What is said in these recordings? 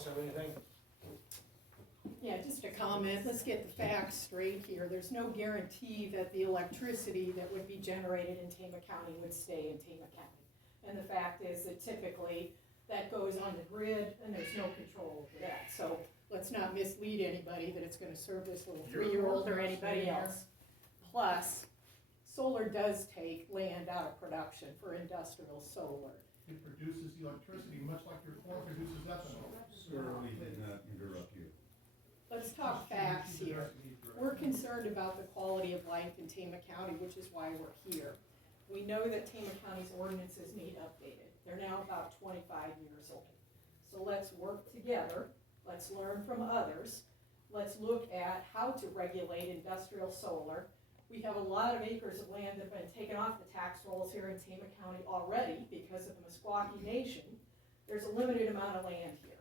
else have anything? Yeah, just a comment, let's get the facts straight here. There's no guarantee that the electricity that would be generated in Tama County would stay in Tama County. And the fact is that typically that goes on the grid and there's no control over that. So let's not mislead anybody that it's gonna serve this little 3-year-old or anybody else. Plus, solar does take land out of production for industrial solar. It produces electricity, much like your corn produces ethanol. Sir, we did not interrupt you. Let's talk facts here. We're concerned about the quality of life in Tama County, which is why we're here. We know that Tama County's ordinances need updated. They're now about 25 years old. So let's work together, let's learn from others, let's look at how to regulate industrial solar. We have a lot of acres of land that have been taken off the tax rolls here in Tama County already because of the Meskwaki Nation. There's a limited amount of land here.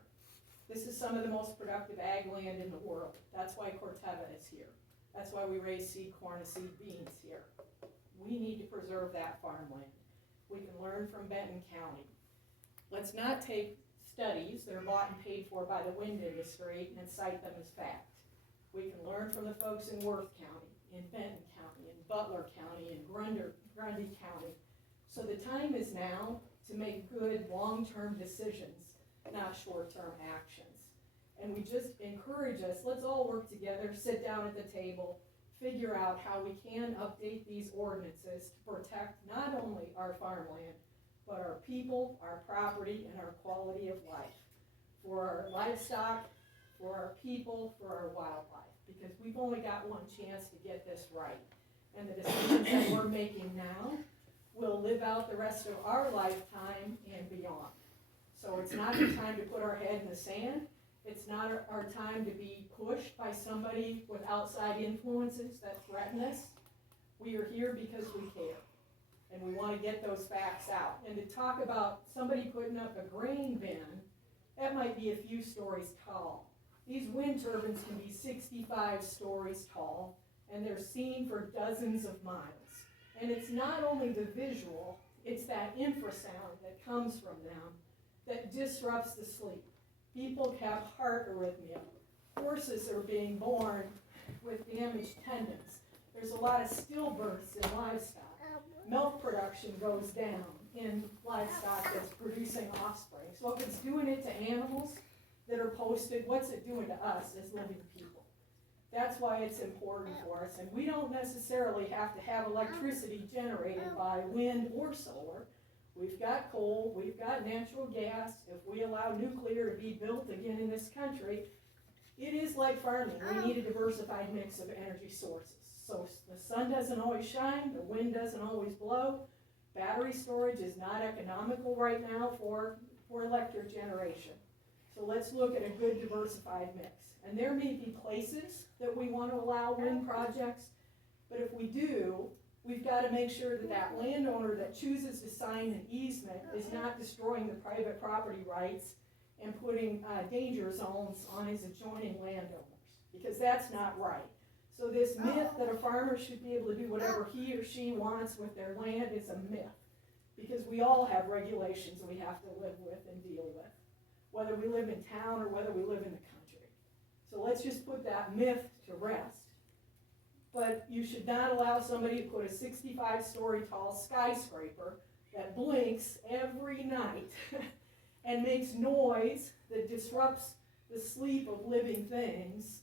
This is some of the most productive ag land in the world. That's why Corteva is here. That's why we raise seed corn and seed beans here. We need to preserve that farmland. We can learn from Benton County. Let's not take studies that are bought and paid for by the wind industry and cite them as fact. We can learn from the folks in Worth County, in Benton County, in Butler County, in Grundy County. So the time is now to make good long-term decisions, not short-term actions. And we just encourage us, let's all work together, sit down at the table, figure out how we can update these ordinances to protect not only our farmland, but our people, our property, and our quality of life. For our livestock, for our people, for our wildlife. Because we've only got one chance to get this right. And the decisions that we're making now will live out the rest of our lifetime and beyond. So it's not the time to put our head in the sand. It's not our time to be pushed by somebody with outside influences that threaten us. We are here because we care. And we want to get those facts out. And to talk about somebody putting up a grain bin, that might be a few stories tall. These wind turbines can be 65 stories tall, and they're seen for dozens of miles. And it's not only the visual, it's that infrasound that comes from them that disrupts the sleep. People have heart arrhythmia. Horses are being born with damaged tendons. There's a lot of stillbirths in livestock. Milk production goes down in livestock that's producing offspring. So if it's doing it to animals that are posted, what's it doing to us as living people? That's why it's important for us. And we don't necessarily have to have electricity generated by wind or solar. We've got coal, we've got natural gas. If we allow nuclear to be built again in this country, it is like farming. We need a diversified mix of energy sources. So the sun doesn't always shine, the wind doesn't always blow. Battery storage is not economical right now for electric generation. So let's look at a good diversified mix. And there may be places that we want to allow wind projects, but if we do, we've got to make sure that that landowner that chooses to sign an easement is not destroying the private property rights and putting danger zones on his adjoining landowners, because that's not right. So this myth that a farmer should be able to do whatever he or she wants with their land is a myth, because we all have regulations we have to live with and deal with, whether we live in town or whether we live in the country. So let's just put that myth to rest. But you should not allow somebody to put a 65-story tall skyscraper that blinks every night and makes noise that disrupts the sleep of living things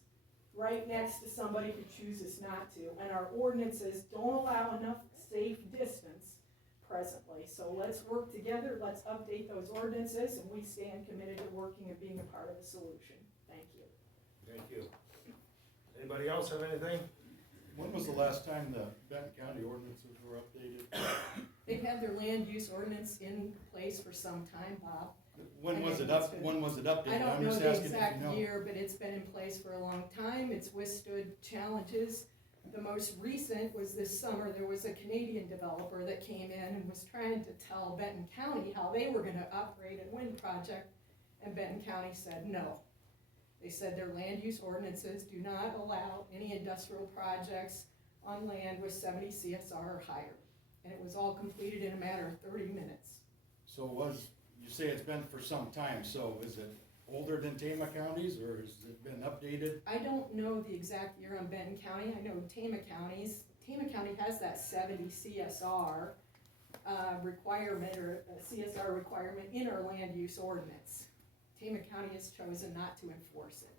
right next to somebody who chooses not to. And our ordinances don't allow enough safe distance presently. So let's work together, let's update those ordinances, and we stand committed to working and being a part of the solution. Thank you. Thank you. Anybody else have anything? When was the last time the Benton County ordinances were updated? They've had their land use ordinance in place for some time, Bob. When was it updated? I don't I'm know just the asking if you exact know. year, but it's been in place for a long time. It's withstood challenges. The most recent was this summer. There was a Canadian developer that came in and was trying to tell Benton County how they were gonna operate a wind project, and Benton County said no. They said their land use ordinances do not allow any industrial projects on land with 70 CSR or higher. And it was all completed in a matter of 30 minutes. So you say it's been for some time, so is it older than Tama counties, or has it been updated? I don't know the exact year on Benton County. I know Tama County has that 70 CSR requirement, or a CSR requirement in our land use ordinance. Tama County has chosen not to enforce it.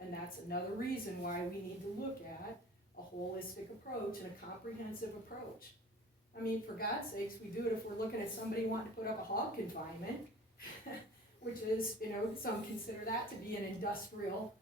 And that's another reason why we need to look at a holistic approach and a comprehensive approach. I mean, for God's sakes, we do it if we're looking at somebody wanting to put up a hog confinement, which is, you know, some consider that to be an industrial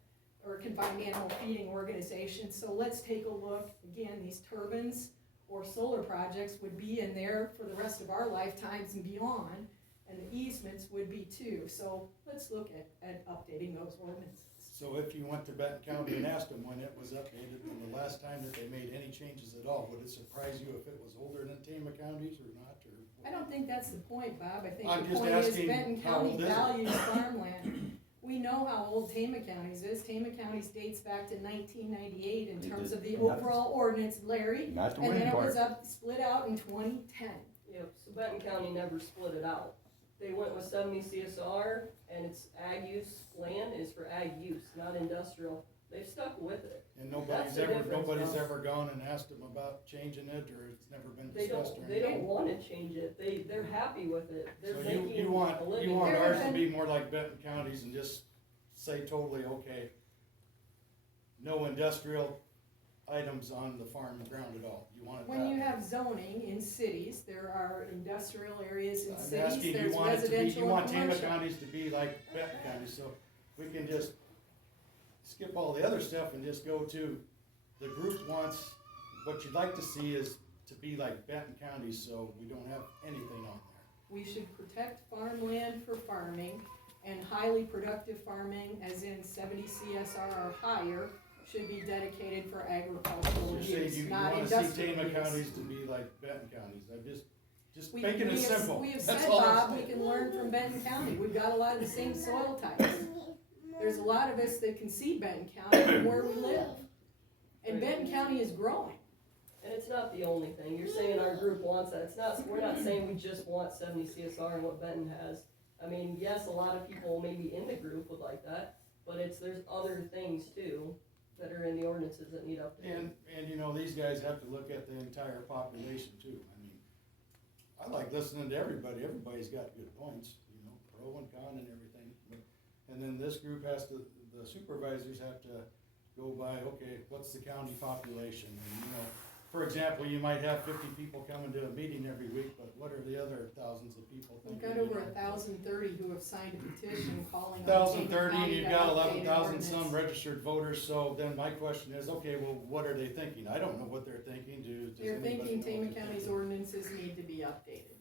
or confined animal feeding organization. So let's take a look, again, these turbines or solar projects would be in there for the rest of our lifetimes and beyond, and the easements would be too. So let's look at updating those ordinances. So if you went to Benton County and asked them when it was updated, and the last time that they made any changes at all, would it surprise you if it was older than Tama counties or not, or? I don't think that's the point, Bob. I think I'm the just point is asking, Benton how County old is it? values farmland. We know how old Tama County's is. Tama County's dates back to 1998 in terms of the overall ordinance, Larry. Not the And then wind it was part. split out in 2010. Yep, so Benton County never split it out. They went with 70 CSR, and it's ag use, land is for ag use, not industrial. They've stuck with it. And That's the difference, nobody's though. ever gone and asked them about changing it, or it's never been They discussed or don't, they anything? don't wanna change it, they're happy with it, they're So making you want a living. There ours have to been- be more like Benton counties and just say totally, okay, no industrial items on the farm ground at all, you want it that When you way? have zoning in cities, there are industrial areas in I'm cities, asking, there's you want it to be, you residential want and Tama commercial. counties to be like Benton counties, so we can just skip all the other stuff and just go to, the group wants, what you'd like to see is to be like Benton counties, so we don't have anything on there. We should protect farmland for farming, and highly productive farming, as in 70 CSR or higher, should be dedicated for agricultural You're saying use, you not wanna see industrial Tama use. counties to be like Benton counties, I'm just We- making we it have- simple. We have That's said, all I'm Bob, we saying. can learn from Benton County, we've got a lot of the same soil types. There's a lot of us that can see Benton County from where we live. And Benton County is growing. And it's not the only thing, you're saying our group wants that, it's not, we're not saying we just want 70 CSR and what Benton has. I mean, yes, a lot of people maybe in the group would like that, but there's other things too that are in the ordinances that need updating. And you know, these guys have to look at the entire population too, I mean, I like listening to everybody's got good points, you know, pro and con and everything. And then this group has to, the supervisors have to go by, okay, what's the county population, and you know, for example, you might have 50 people coming to a meeting every week, but what are the other thousands of people We've thinking? got over 1,030 who have signed a petition calling on 1,030, Tama and County you've to got update 11,000 an some ordinance. registered voters, so then my question is, okay, well, what are they thinking? I don't know what they're thinking, does They're anybody thinking know Tama what they're County's thinking? ordinances need to be updated.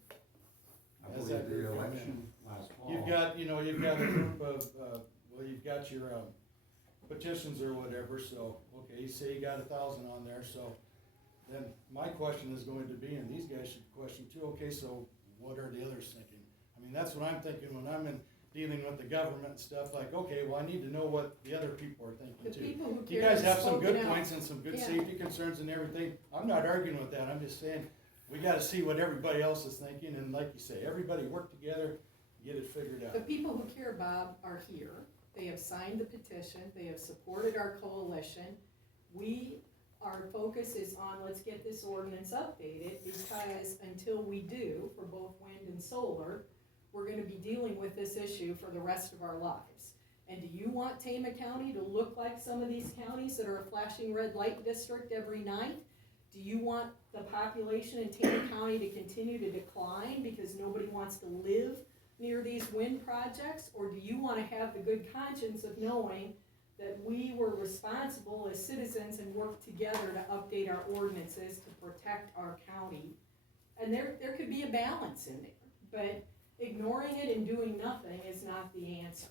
I As believe that the group come in. election last fall. You've got, you know, you've got a group of, well, you've got your, petitions or whatever, so, okay, you say you got 1,000 on there, so then my question is going to be, and these guys should question too, okay, so what are the others thinking? I mean, that's what I'm thinking when I'm dealing with the government and stuff, like, okay, well, I need to know what the other people are The thinking too. people who You care guys have have some spoken good out. points and some good Yeah. safety concerns and everything, I'm not arguing with that, I'm just saying, we gotta see what everybody else is thinking, and like you say, everybody work together, get it figured out. The people who care, Bob, are here. They have signed the petition. They have supported our coalition. Our focus is on, let's get this ordinance updated, because until we do, for both wind and solar, we're gonna be dealing with this issue for the rest of our lives. And do you want Tama County to look like some of these counties that are a flashing red light district every night? Do you want the population in Tama County to continue to decline because nobody wants to live near these wind projects? Or do you wanna have the good conscience of knowing that we were responsible as citizens and worked together to update our ordinances to protect our county? And there could be a balance in there, but ignoring it and doing nothing is not the answer.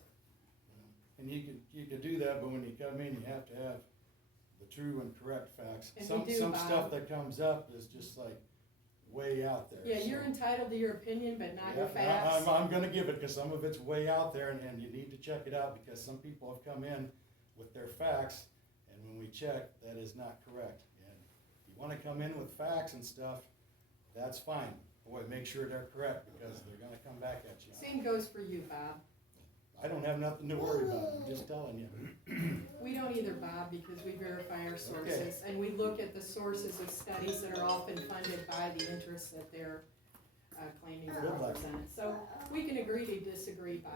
And you could do that, but when you come in, you have to have the true and correct facts. And Some we do, some Bob. stuff that comes up is just like way out there. Yeah, so- you're entitled to your opinion, but not your Yeah, facts. I'm gonna give it, cause some of it's way out there, and you need to check it out, because some people have come in with their facts, and when we check, that is not correct. And if you wanna come in with facts and stuff, that's fine, boy, make sure they're correct, because they're gonna come back at you. Same goes for you, Bob. I don't have nothing to worry about, I'm just telling you. We don't either, Bob, because we verify our sources, and we look at the sources of studies that are often funded by the interests that they're claiming to Good luck. represent. So we can agree to disagree, Bob.